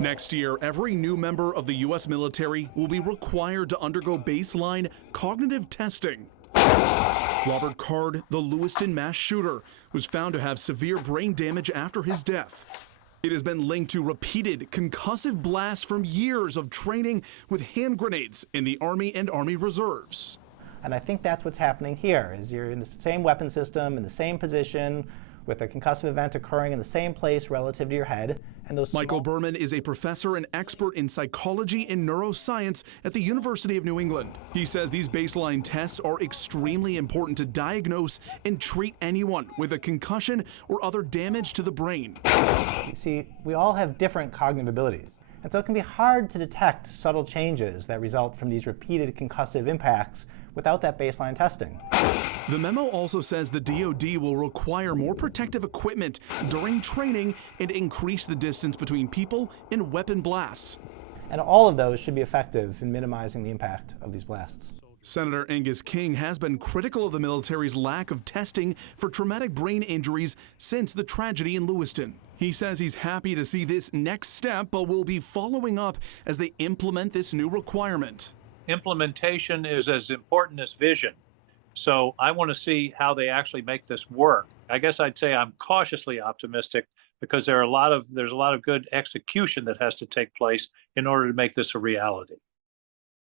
Next year, every new member of the U.S. military will be required to undergo baseline cognitive testing. Robert Card, the Lewiston mass shooter, was found to have severe brain damage after his death. It has been linked to repeated concussive blasts from years of training with hand grenades in the Army and Army Reserves. And I think that's what's happening here, is you're in the same weapon system, in the same position, with a concussive event occurring in the same place relative to your head. And those Michael Berman is a professor and expert in psychology and neuroscience at the University of New England. He says these baseline tests are extremely important to diagnose and treat anyone with a concussion or other damage to the brain. You see, we all have different cognitive abilities, and so it can be hard to detect subtle changes that result from these repeated concussive impacts without that baseline testing. The memo also says the DoD will require more protective equipment during training and increase the distance between people and weapon blasts. And all of those should be effective in minimizing the impact of these blasts. Senator Angus King has been critical of the military's lack of testing for traumatic brain injuries since the tragedy in Lewiston. He says he's happy to see this next step, but will be following up as they implement this new requirement. Implementation is as important as vision. So I want to see how they actually make this work. I guess I'd say I'm cautiously optimistic because there's a lot of good execution that has to take place in order to make this a reality.